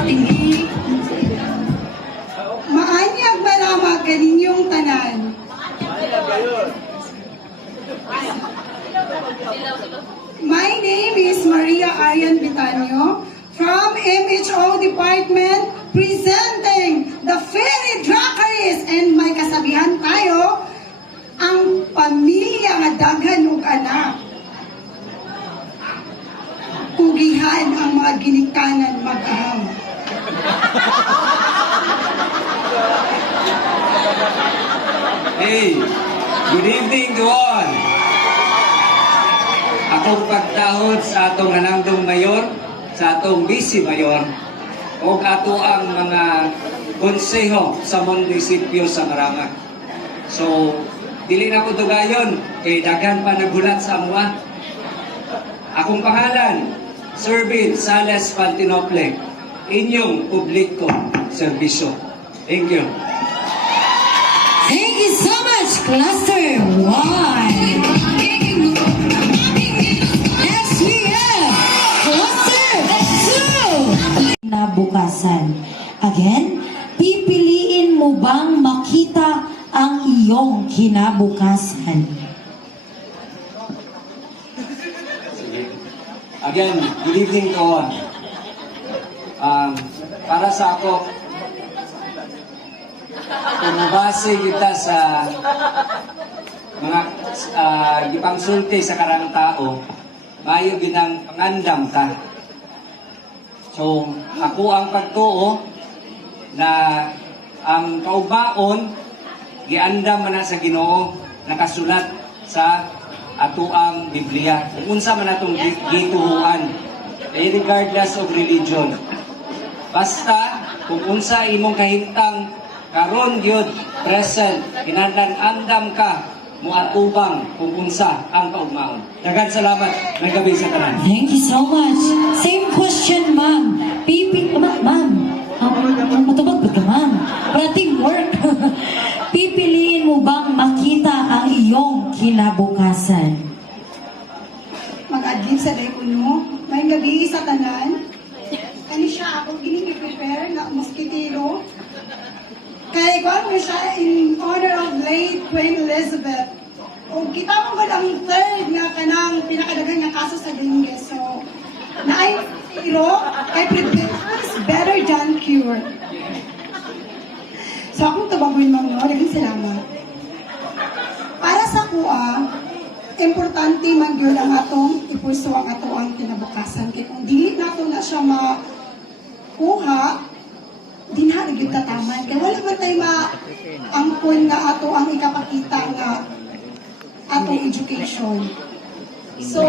pakinig. Maanyag marama kaninyong tanan. My name is Maria Arian Bitanyo from MHO Department, presenting the Fairy Dracaris, and may kasabihan tayo, ang pamilya nga daghan ug anak. Kugihan ang mga ginikanan mag-aham. Hey, good evening to all. Akong pagtahod sa atong nanandong mayor, sa atong vice mayor, o ato ang mga konseho sa munisipyo sa Maramag. So, dili na ko tugayon, kay daghan pa nagulat sa amwa. Akong pangalan, Servin Sales Pantinople, inyong publiko serbisyo. Thank you. Thank you so much, Cluster 1. Next we have Cluster 2. Nabukasan. Again, pipiliin mo bang makita ang iyong kinabukasan? Again, good evening to all. Para sa ako, kung base kita sa mga gipangsulti sa karang tao, mayo ginang pangandam ka. So, ako ang pagtuo na ang kaugmaon giandam man na sa Ginoo, nakasulat sa atuang Biblia. Kung unsa man atong gituhuan, regardless of religion. Basta kung unsa imong kahintang karon gyud present, kinahanglan andam ka muatubang kung unsa ang kaugmaon. Daghang salamat, may gabi sa tanan. Thank you so much. Same question, ma'am. Ma'am. Matubag ba ka, ma'am? Prating work. Pipiliin mo bang makita ang iyong kinabukasan? Mag-adlib sa day kuno, may gabi sa tanan. Ano siya, ako gining-prepare na moskitero. Kaya ikaw mo siya in honor of late Queen Elizabeth. O kita mo ba ang third na kanang pinakadagang na kaso sa dengue. So, naay tiro, kay prevention is better than cure. So, akong tabaguin mo, no? Daghang salamat. Para sa kuha, importante man yun ang atong ipulso ang ato ang kinabukasan. Kaya kung dili nato na siya makuha, di na rin yung tataman. Kaya wala ba tayo maangkon na ato ang ikapakita nga atong education. So,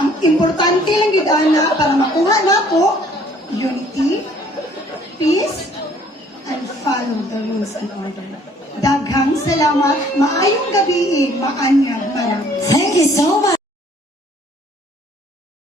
ang importante lang yun na para makuha na po, unity, peace, and follow the rules and order. Daghang salamat, maayong gabi, maanyag, marami. Thank you so